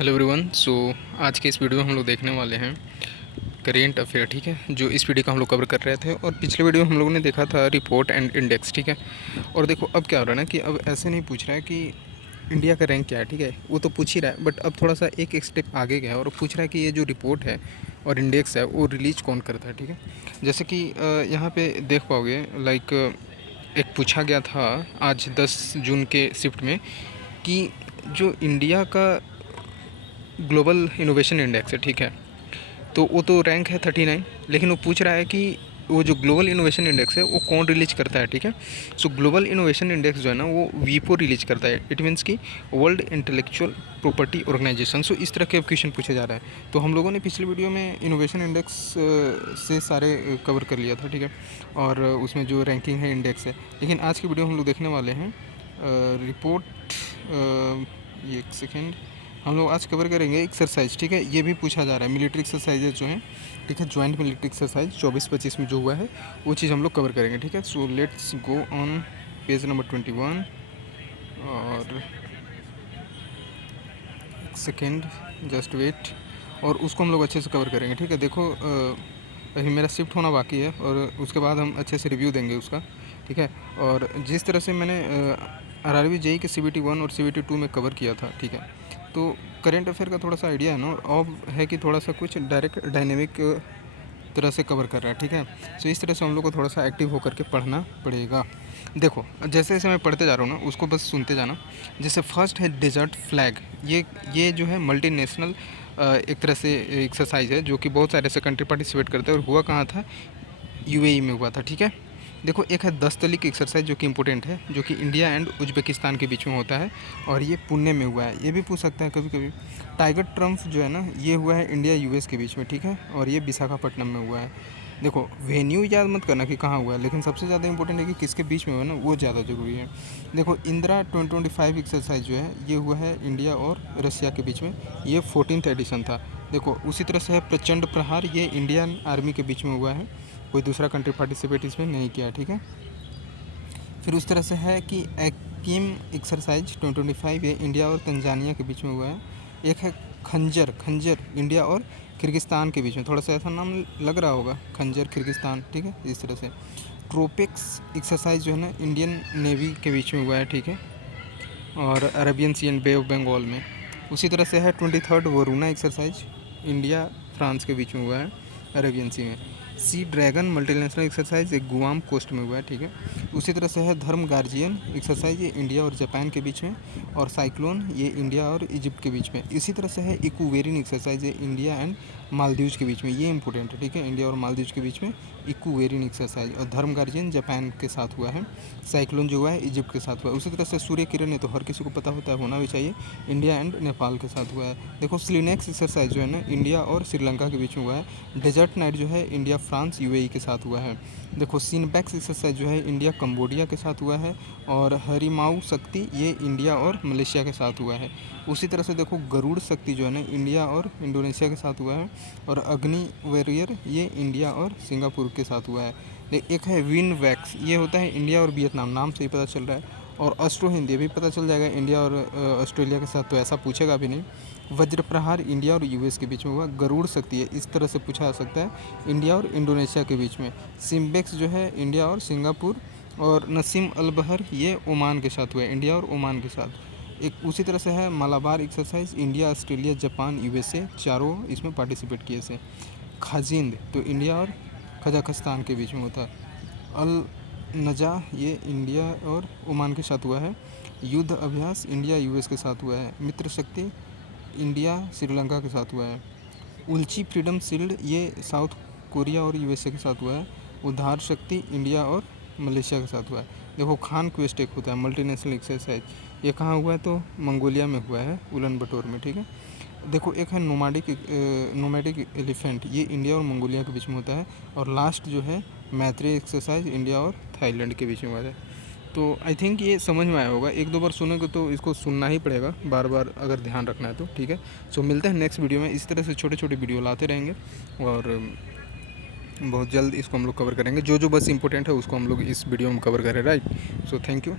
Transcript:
Hello everyone. आज के इस वीडियो में हम लोग देखने वाले हैं करेंट अफेयर। ठीक है, जो इस वीडियो का हम लोग कवर कर रहे थे और पिछले वीडियो में हम लोगों ने देखा था रिपोर्ट एंड इंडेक्स। ठीक है, और देखो अब क्या हो रहा है ना कि अब ऐसे नहीं पूछ रहा है कि इंडिया का रैंक क्या है। ठीक है, वो तो पूछ ही रहा है, बट अब थोड़ा सा एक स्टेप आगे गया और पूछ रहा है कि ये जो रिपोर्ट है और इंडेक्स है वो रिलीज कौन करता है। ठीक है, जैसे कि यहाँ पे देख पाओगे, लाइक एक पूछा गया था आज 10 जून के शिफ्ट में कि जो इंडिया का ग्लोबल इनोवेशन इंडेक्स है, ठीक है, तो वो तो रैंक है 39, लेकिन वो पूछ रहा है कि वो जो ग्लोबल इनोवेशन इंडेक्स है वो कौन रिलीज करता है। ठीक है, सो ग्लोबल इनोवेशन इंडेक्स जो है ना वो वीपो रिलीज करता है। इट मीन्स कि वर्ल्ड इंटेलेक्चुअल प्रॉपर्टी ऑर्गेनाइजेशन। सो इस तरह के क्वेश्चन पूछे जा रहा है। तो हम लोगों ने पिछले वीडियो में इनोवेशन इंडेक्स से सारे कवर कर लिया था। ठीक है, और उसमें जो रैंकिंग है इंडेक्स है, लेकिन आज की वीडियो हम लोग देखने वाले हैं रिपोर्ट। ये एक सेकेंड, हम लोग आज कवर करेंगे एक्सरसाइज। ठीक है, ये भी पूछा जा रहा है मिलिट्री एक्सरसाइजेज जो हैं। ठीक है, ज्वाइंट मिलिट्री एक्सरसाइज 24-25 में जो हुआ है वो चीज़ हम लोग कवर करेंगे। ठीक है, so let's go on page number 21 और एक सेकेंड, जस्ट वेट, और उसको हम लोग अच्छे से कवर करेंगे। ठीक है, देखो अभी मेरा शिफ्ट होना बाकी है और उसके बाद हम अच्छे से रिव्यू देंगे उसका। ठीक है, और जिस तरह से मैंने RRB JEE के CBT 1 और CBT 2 में कवर किया था, ठीक है, तो करेंट अफेयर का थोड़ा सा आइडिया है ना, और अब है कि थोड़ा सा कुछ डायरेक्ट डायनेमिक तरह से कवर कर रहा है। ठीक है, सो इस तरह से हम लोग को थोड़ा सा एक्टिव होकर के पढ़ना पड़ेगा। देखो जैसे जैसे मैं पढ़ते जा रहा हूँ ना उसको बस सुनते जाना। जैसे फर्स्ट है डेजर्ट फ्लैग। ये जो है मल्टी नेशनल एक तरह से एक्सरसाइज है जो कि बहुत सारे ऐसे कंट्री पार्टिसिपेट करते हैं, और हुआ कहाँ था, UAE में हुआ था। ठीक है, देखो एक है 10 तली की एक्सरसाइज जो कि इंपॉर्टेंट है, जो कि इंडिया एंड उज्बेकिस्तान के बीच में होता है, और ये पुणे में हुआ है। ये भी पूछ सकता है कभी कभी। टाइगर ट्रम्प जो है ना ये हुआ है इंडिया US के बीच में। ठीक है, और ये विशाखापट्टनम में हुआ है। देखो वेन्यू याद मत करना कि कहाँ हुआ है, लेकिन सबसे ज़्यादा इंपॉर्टेंट है कि किसके बीच में हुआ है ना, वो ज़्यादा ज़रूरी है। देखो इंदिरा 2025 एक्सरसाइज जो है ये हुआ है इंडिया और रशिया के बीच में, ये 14th एडिशन था। देखो उसी तरह से है प्रचंड प्रहार, ये इंडियन आर्मी के बीच में हुआ है, कोई दूसरा कंट्री पार्टिसिपेट इसमें नहीं किया। ठीक है, फिर उस तरह से है कि एक्कीम एक्सरसाइज 2025 ये इंडिया और तंजानिया के बीच में हुआ है। एक है खंजर, खंजर इंडिया और किर्गिस्तान के बीच में, थोड़ा सा ऐसा नाम लग रहा होगा, खंजर किर्गिस्तान। ठीक है, इस तरह से ट्रोपिक्स एक्सरसाइज जो है ना इंडियन नेवी के बीच में हुआ है। ठीक है, और Arabian Sea and Bay of Bengal में। उसी तरह से है 23rd Varuna exercise, India France के बीच में हुआ है, अरेबियन सी में। सी ड्रैगन मल्टीनेशनल एक्सरसाइज एक गुआम कोस्ट में हुआ है। ठीक है, उसी तरह से है धर्म गार्जियन एक्सरसाइज, ये इंडिया और जापान के बीच में, और साइक्लोन ये इंडिया और इजिप्ट के बीच में। इसी तरह से है इक्वेरियन एक्सरसाइज, ये इंडिया एंड मालदीव्स के बीच में, ये इंपॉर्टेंट है। ठीक है, इंडिया और मालदीव्स के बीच में इक्वेरियन एक्सरसाइज, और धर्म गार्जियन जापान के साथ हुआ है, साइक्लोन जो हुआ है इजिप्ट के साथ हुआ है। उसी तरह से सूर्य किरण है तो हर किसी को पता होता है, होना भी चाहिए, इंडिया एंड नेपाल के साथ हुआ है। देखो स्लिनेक्स एक्सरसाइज जो है ना इंडिया और श्रीलंका के बीच में हुआ है। डेजर्ट नाइट जो है इंडिया फ्रांस UAE के साथ हुआ है। देखो सिनबैक्स एक्सरसाइज जो है इंडिया कंबोडिया के साथ हुआ है, और हरिमाऊ शक्ति ये इंडिया और मलेशिया के साथ हुआ है। उसी तरह से देखो गरुड़ शक्ति जो है ना इंडिया और इंडोनेशिया के साथ हुआ है, और अग्नि वॉरियर ये इंडिया और सिंगापुर के साथ हुआ है। एक है विन वैक्स, ये होता है इंडिया और वियतनाम, नाम से ही पता चल रहा है। और अस्ट्रो हिंदी भी पता चल जाएगा इंडिया और ऑस्ट्रेलिया के साथ, तो ऐसा पूछेगा भी नहीं। वज्र प्रहार इंडिया और US के बीच में हुआ। गरुड़ शक्ति है, इस तरह से पूछा जा सकता है, इंडिया और इंडोनेशिया के बीच में। सिम्बेक्स जो है इंडिया और सिंगापुर, और नसीम अल बहर ये ओमान के साथ हुआ है, इंडिया और ओमान के साथ। एक उसी तरह से है Malabar exercise, India Australia Japan USA चारों इसमें पार्टिसिपेट किए थे। खाजिंद तो इंडिया और कजाकिस्तान के बीच में होता है। अल नजा ये इंडिया और ओमान के साथ हुआ है। युद्ध अभ्यास इंडिया US के साथ हुआ है। मित्र शक्ति इंडिया श्रीलंका के साथ हुआ है। उल्ची फ्रीडम शील्ड ये साउथ कोरिया और USA के साथ हुआ है। उद्धार शक्ति इंडिया और मलेशिया के साथ हुआ है। देखो खान क्वेस्ट एक होता है मल्टीनेशनल एक्सरसाइज, ये कहाँ हुआ है तो मंगोलिया में हुआ है, उलन बटोर में। ठीक है, देखो एक है नोमैडिक एलिफेंट, ये इंडिया और मंगोलिया के बीच में होता है। और लास्ट जो है मैत्री एक्सरसाइज इंडिया और थाईलैंड के बीच में हुआ है। तो आई थिंक ये समझ में आया होगा, एक दो बार सुनोगे तो इसको सुनना ही पड़ेगा बार बार अगर ध्यान रखना है तो। ठीक है, सो मिलते हैं नेक्स्ट वीडियो में। इस तरह से छोटे छोटे वीडियो लाते रहेंगे, और बहुत जल्द इसको हम लोग कवर करेंगे। जो जो बस इंपॉर्टेंट है उसको हम लोग इस वीडियो में कवर करें, राइट। So thank you.